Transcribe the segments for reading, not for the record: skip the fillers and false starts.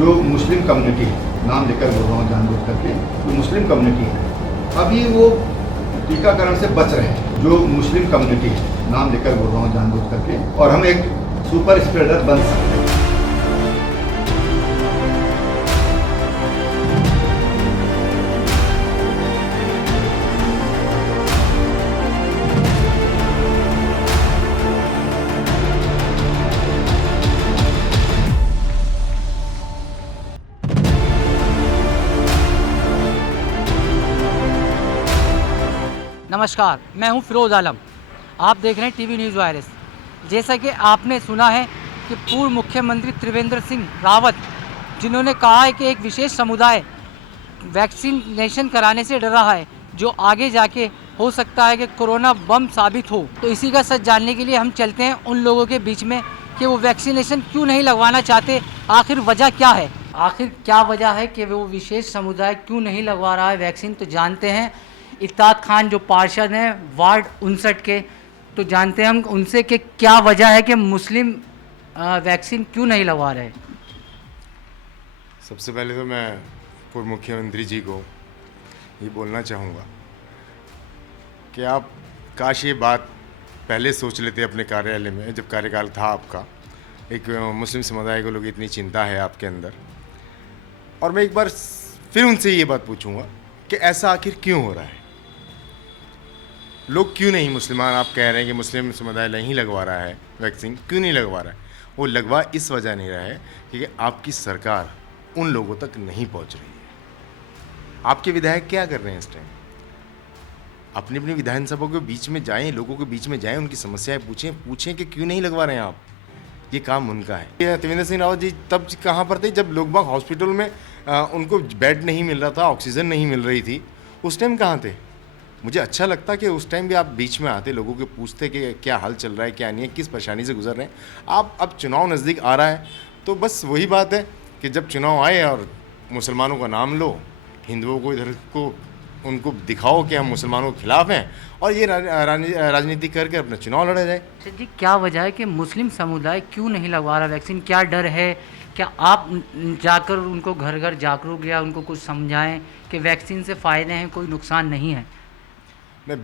जो Muslim community है, नाम लेकर बोल रहा हूँ जानबूझ करके, जो मुस्लिम कम्युनिटी है अभी वो टीकाकरण से बच रहे हैं। जो मुस्लिम कम्युनिटी है, नाम लेकर बोल रहा हूँ जानबूझ करके, और हम एक सुपर स्प्रेडर बन सकते हैं। नमस्कार, मैं हूं फिरोज़ आलम। आप देख रहे हैं टीवी न्यूज़ वायरस। जैसा कि आपने सुना है कि पूर्व मुख्यमंत्री त्रिवेंद्र सिंह रावत, जिन्होंने कहा है कि एक विशेष समुदाय वैक्सीनेशन कराने से डर रहा है, जो आगे जाके हो सकता है कि कोरोना बम साबित हो। तो इसी का सच जानने के लिए हम चलते हैं उन लोगों के बीच में कि वो वैक्सीनेशन क्यों नहीं लगवाना चाहते, आखिर वजह क्या है। आखिर क्या वजह है कि वो विशेष समुदाय क्यों नहीं लगवा रहा है वैक्सीन, तो जानते हैं इत्ताद खान जो पार्षद हैं वार्ड 59 के, तो जानते हैं हम उनसे कि क्या वजह है कि मुस्लिम वैक्सीन क्यों नहीं लगवा रहे। सबसे पहले तो मैं पूर्व मुख्यमंत्री जी को ये बोलना चाहूँगा कि आप काश ये बात पहले सोच लेते अपने कार्यालय में, जब कार्यकाल था आपका। एक मुस्लिम समुदाय को लोग इतनी चिंता है आपके अंदर, और मैं एक बार फिर उनसे ये बात पूछूंगा कि ऐसा आखिर क्यों हो रहा है। लोग क्यों नहीं, मुसलमान आप कह रहे हैं कि मुस्लिम समुदाय नहीं लगवा रहा है वैक्सीन, क्यों नहीं लगवा रहा है? वो लगवा इस वजह नहीं रहा है क्योंकि आपकी सरकार उन लोगों तक नहीं पहुंच रही है। आपके विधायक क्या कर रहे हैं इस टाइम? अपनी अपनी विधानसभा के बीच में जाएं, लोगों के बीच में जाएं, उनकी समस्याएं पूछें कि क्यों नहीं लगवा रहे हैं आप। ये काम उनका है। त्रिवेंद्र सिंह रावत जी तब कहाँ पर थे जब लोग बाग हॉस्पिटल में उनको बेड नहीं मिल रहा था, ऑक्सीजन नहीं मिल रही थी, उस टाइम कहाँ थे? मुझे अच्छा लगता कि उस टाइम भी आप बीच में आते, लोगों के पूछते कि क्या हाल चल रहा है, क्या नहीं है, किस परेशानी से गुजर रहे हैं आप। अब चुनाव नज़दीक आ रहा है तो बस वही बात है कि जब चुनाव आए और मुसलमानों का नाम लो, हिंदुओं को इधर को उनको दिखाओ कि हम मुसलमानों के खिलाफ हैं, और ये राजनीति करके अपना चुनाव लड़ा जाए। अच्छा जी, क्या वजह है कि मुस्लिम समुदाय क्यों नहीं लगवा रहा वैक्सीन? क्या डर है? क्या आप जाकर उनको घर घर जागरूक या उनको कुछ समझाएं कि वैक्सीन से फ़ायदे हैं, कोई नुकसान नहीं है? मैं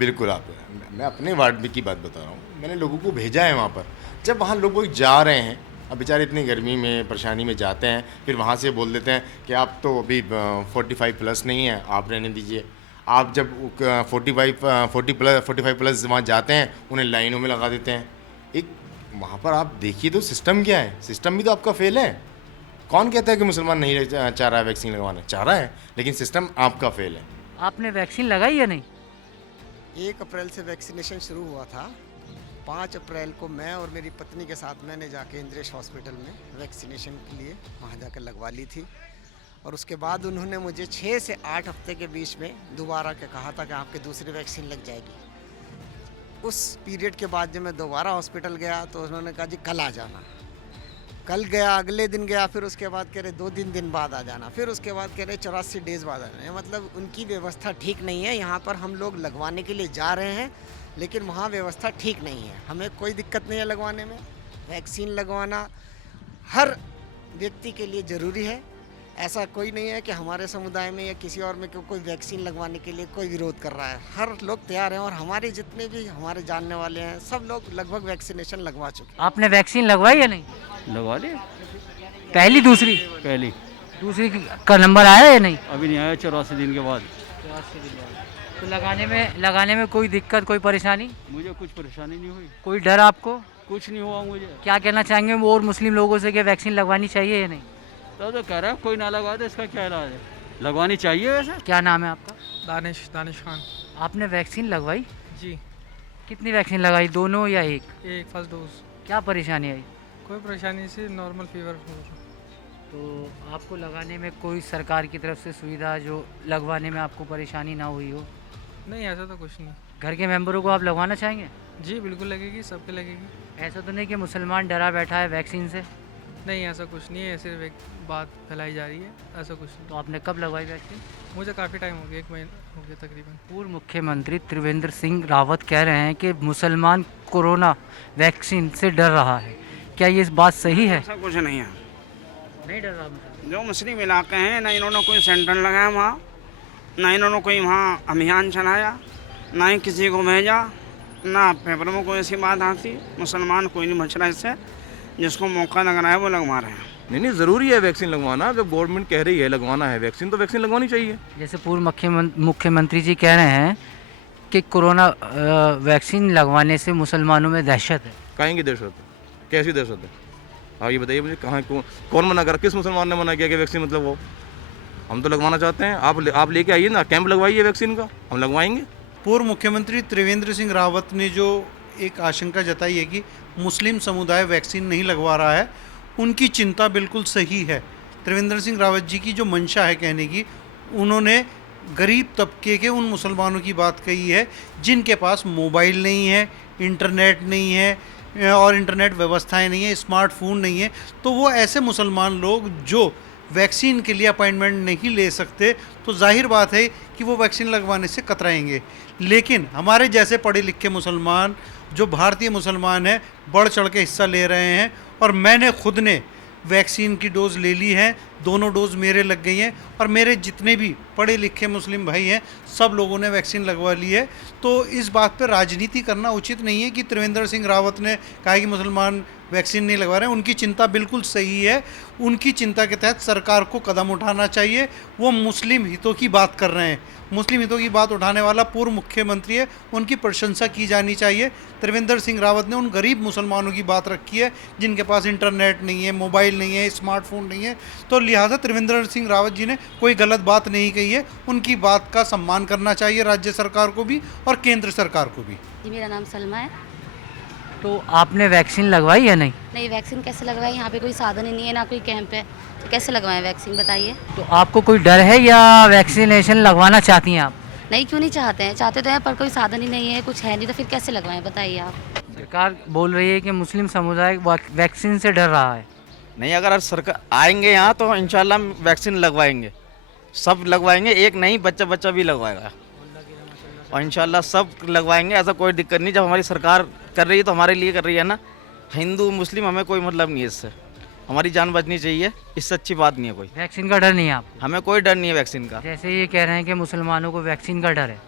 अपने वार्ड में की बात बता रहा हूँ। मैंने लोगों को भेजा है वहाँ पर। जब वहाँ लोग जा रहे हैं, अब बेचारे इतनी गर्मी में परेशानी में जाते हैं, फिर वहाँ से बोल देते हैं कि आप तो अभी 45 प्लस नहीं है, आप रहने दीजिए। आप जब 45 प्लस वहाँ जाते हैं, उन्हें लाइनों में लगा देते हैं। एक वहाँ पर आप देखिए तो सिस्टम क्या है, सिस्टम भी तो आपका फेल है। कौन कहता है कि मुसलमान नहीं चाह रहा है वैक्सीन लगवाना? चाह रहा है, लेकिन सिस्टम आपका फेल है। आपने वैक्सीन लगाई या नहीं? 1 अप्रैल से वैक्सीनेशन शुरू हुआ था। 5 अप्रैल को मैं और मेरी पत्नी के साथ मैंने जाके इंद्रेश हॉस्पिटल में वैक्सीनेशन के लिए वहाँ जाकर लगवा ली थी, और उसके बाद उन्होंने मुझे 6 से 8 हफ्ते के बीच में दोबारा के कहा था कि आपकी दूसरी वैक्सीन लग जाएगी। उस पीरियड के बाद जब मैं दोबारा हॉस्पिटल गया तो उन्होंने कहा जी कल आ जाना। कल गया, अगले दिन गया, फिर उसके बाद कह रहे 2-3 दिन बाद आ जाना, फिर उसके बाद कह रहे 84 डेज़ बाद आ जाना। मतलब उनकी व्यवस्था ठीक नहीं है। यहाँ पर हम लोग लगवाने के लिए जा रहे हैं, लेकिन वहाँ व्यवस्था ठीक नहीं है। हमें कोई दिक्कत नहीं है लगवाने में। वैक्सीन लगवाना हर व्यक्ति के लिए ज़रूरी है। ऐसा कोई नहीं है कि हमारे समुदाय में या किसी और में कोई वैक्सीन लगवाने के लिए कोई विरोध कर रहा है। हर लोग तैयार हैं, और हमारे जितने भी हमारे जानने वाले हैं सब लोग लगभग वैक्सीनेशन लगवा चुके हैं। आपने वैक्सीन लगवाई या नहीं? लगवा ली। पहली दूसरी? पहली। दूसरी का नंबर आया या नहीं? अभी नहीं आया, 84 दिन के बाद। 84 दिन बाद। तो लगाने में कोई दिक्कत, कोई परेशानी? मुझे कुछ परेशानी नहीं हुई, कोई डर आपको? कुछ नहीं हुआ मुझे। क्या कहना चाहेंगे वो और मुस्लिम लोगों से कि वैक्सीन लगवानी चाहिए या नहीं? तो कह रहा है कोई ना लगवा दे, इसका क्या इलाज है? लगवानी चाहिए वैसे। क्या नाम है आपका? दानिश खान। आपने वैक्सीन लगवाई? जी, कितनी वैक्सीन लगाई, दोनों या एक? एक फर्स्ट डोज। क्या परेशानी आई? कोई परेशानी से नॉर्मल फीवर हो। तो आपको लगाने में कोई सरकार की तरफ से सुविधा जो लगवाने में आपको परेशानी ना हुई हो? नहीं, ऐसा तो कुछ नहीं। घर के मेंबरों को आप लगवाना चाहेंगे? जी बिल्कुल लगेगी, सबके लगेगी। ऐसा तो नहीं कि मुसलमान डरा बैठा है वैक्सीन से? नहीं, ऐसा कुछ नहीं है, सिर्फ एक बात फैलाई जा रही है, ऐसा कुछ नहीं। तो आपने कब लगवाई वैक्सीन? मुझे काफ़ी टाइम हो गया, 1 महीना हो गया तकरीबन। पूर्व मुख्यमंत्री त्रिवेंद्र सिंह रावत कह रहे हैं कि मुसलमान कोरोना वैक्सीन से डर रहा है। क्या ये बात सही है? ऐसा कुछ नहीं है। नहीं डर रहा मतलब? जो मुस्लिम इलाके हैं ना इन्होंने कोई सेंटर लगाया वहाँ, ना इन्होंने कोई वहाँ अभियान चलाया, ना ही किसी को भेजा, ना पेपर में कोई ऐसी बात आती। मुसलमान कोई नहीं बच रहा इससे, जिसको मौका लग रहा है वो लगवा रहे हैं। नहीं ज़रूरी है वैक्सीन लगवाना। जब गवर्नमेंट कह रही है लगवाना है वैक्सीन, तो वैक्सीन लगवानी चाहिए। जैसे पूर्व मुख्यमंत्री जी कह रहे हैं कि कोरोना वैक्सीन लगवाने से मुसलमानों में दहशत है। काहे की दहशत है? कैसी दहशत है? हाँ ये बताइए मुझे, कहाँ कौन मना कर, किस मुसलमान ने मना किया कि वैक्सीन मतलब वो? हम तो लगवाना चाहते हैं। आप लेके आइए ना, कैंप लगवाइए वैक्सीन का, हम लगवाएंगे। पूर्व मुख्यमंत्री त्रिवेंद्र सिंह रावत ने जो एक आशंका जताई है कि मुस्लिम समुदाय वैक्सीन नहीं लगवा रहा है, उनकी चिंता बिल्कुल सही है। त्रिवेंद्र सिंह रावत जी की जो मंशा है कहने की, उन्होंने गरीब तबके के उन मुसलमानों की बात कही है जिनके पास मोबाइल नहीं है, इंटरनेट नहीं है और इंटरनेट व्यवस्थाएं नहीं है, स्मार्टफोन नहीं है। तो वो ऐसे मुसलमान लोग जो वैक्सीन के लिए अपॉइंटमेंट नहीं ले सकते, तो जाहिर बात है कि वो वैक्सीन लगवाने से कतराएंगे। लेकिन हमारे जैसे पढ़े लिखे मुसलमान, जो भारतीय मुसलमान हैं, बढ़ चढ़ के हिस्सा ले रहे हैं। और मैंने खुद ने वैक्सीन की डोज़ ले ली है, दोनों डोज़ मेरे लग गई हैं, और मेरे जितने भी पढ़े लिखे मुस्लिम भाई हैं सब लोगों ने वैक्सीन लगवा ली है। तो इस बात पर राजनीति करना उचित नहीं है कि त्रिवेंद्र सिंह रावत ने कहा कि मुसलमान वैक्सीन नहीं लगवा रहे हैं। उनकी चिंता बिल्कुल सही है। उनकी चिंता के तहत सरकार को कदम उठाना चाहिए। वो मुस्लिम हितों की बात कर रहे हैं, मुस्लिम हितों की बात उठाने वाला पूर्व मुख्यमंत्री है, उनकी प्रशंसा की जानी चाहिए। त्रिवेंद्र सिंह रावत ने उन गरीब मुसलमानों की बात रखी है जिनके पास इंटरनेट नहीं है, मोबाइल नहीं है, स्मार्टफोन नहीं है। तो लिहाजा त्रिवेंद्र सिंह रावत जी ने कोई गलत बात नहीं कही है। उनकी बात का सम्मान करना चाहिए राज्य सरकार को भी और केंद्र सरकार को भी। जी मेरा नाम सलमा है। तो आपने वैक्सीन लगवाई या नहीं? नहीं, वैक्सीन कैसे लगवाएं? यहाँ पे कोई साधन ही नहीं है, ना कोई कैंप है, तो कैसे लगवाएं वैक्सीन बताइए। तो आपको कोई डर है या वैक्सीनेशन लगवाना चाहती हैं आप? नहीं, क्यों नहीं चाहते हैं, चाहते तो हैं पर कोई साधन ही नहीं है, कुछ है नहीं, तो फिर कैसे लगवाएं बताइए आप। सरकार बोल रही है कि मुस्लिम समुदाय वैक्सीन से डर रहा है। नहीं, अगर सरकार आएंगे यहाँ तो इंशाल्लाह वैक्सीन लगवाएंगे, सब लगवाएंगे, एक नहीं बच्चा भी लगवाएगा और इंशाल्लाह सब लगवाएंगे। ऐसा कोई दिक्कत नहीं। जब हमारी सरकार कर रही है तो हमारे लिए कर रही है ना। हिंदू मुस्लिम हमें कोई मतलब नहीं है इससे, हमारी जान बचनी चाहिए, इससे अच्छी बात नहीं है कोई। वैक्सीन का डर नहीं है आपको? हमें कोई डर नहीं है वैक्सीन का। जैसे ये कह रहे हैं कि मुसलमानों को वैक्सीन का डर है।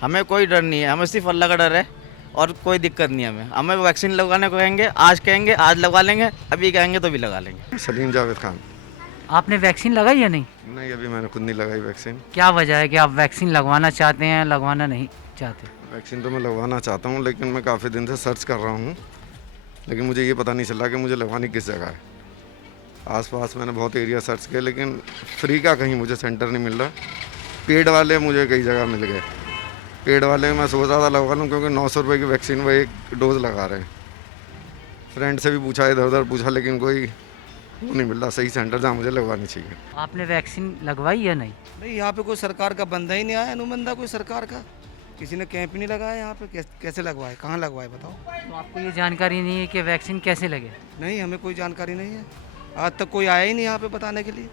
हमें कोई डर नहीं है, हमें सिर्फ अल्लाह का डर है और कोई दिक्कत नहीं है। हमें वैक्सीन लगवाने को कहेंगे आज लगवा लेंगे, अभी कहेंगे तो भी लगा लेंगे। सलीम जावेद खान। आपने वैक्सीन लगाई या नहीं? नहीं, अभी मैंने खुद नहीं लगाई वैक्सीन। क्या वजह है कि आप वैक्सीन लगवाना चाहते हैं, लगवाना नहीं चाहते? वैक्सीन तो मैं लगवाना चाहता हूँ, लेकिन मैं काफ़ी दिन से सर्च कर रहा हूँ, लेकिन मुझे ये पता नहीं चला कि मुझे लगवानी किस जगह है। आसपास मैंने बहुत एरिया सर्च किया, लेकिन फ्री का कहीं मुझे सेंटर नहीं मिल रहा। पेड वाले मुझे कई जगह मिल गए। पेड वाले में मैं सोचा था लगवा लूँ, क्योंकि 900 रुपये की वैक्सीन वो एक डोज़ लगा रहे हैं। फ्रेंड से भी पूछा, इधर उधर पूछा, लेकिन कोई वो नहीं मिल रहा सही सेंटर जहाँ मुझे लगवानी चाहिए। आपने वैक्सीन लगवाई या नहीं? नहीं, यहाँ पे कोई सरकार का बंदा ही नहीं आया, अनुबंधा कोई सरकार का, किसी ने कैंप ही नहीं लगाया यहाँ पे। कैसे लगवाए, कहाँ लगवाए बताओ। तो आपको ये जानकारी नहीं है कि वैक्सीन कैसे लगे? नहीं, हमें कोई जानकारी नहीं है, आज तक कोई आया ही नहीं यहाँ पे बताने के लिए।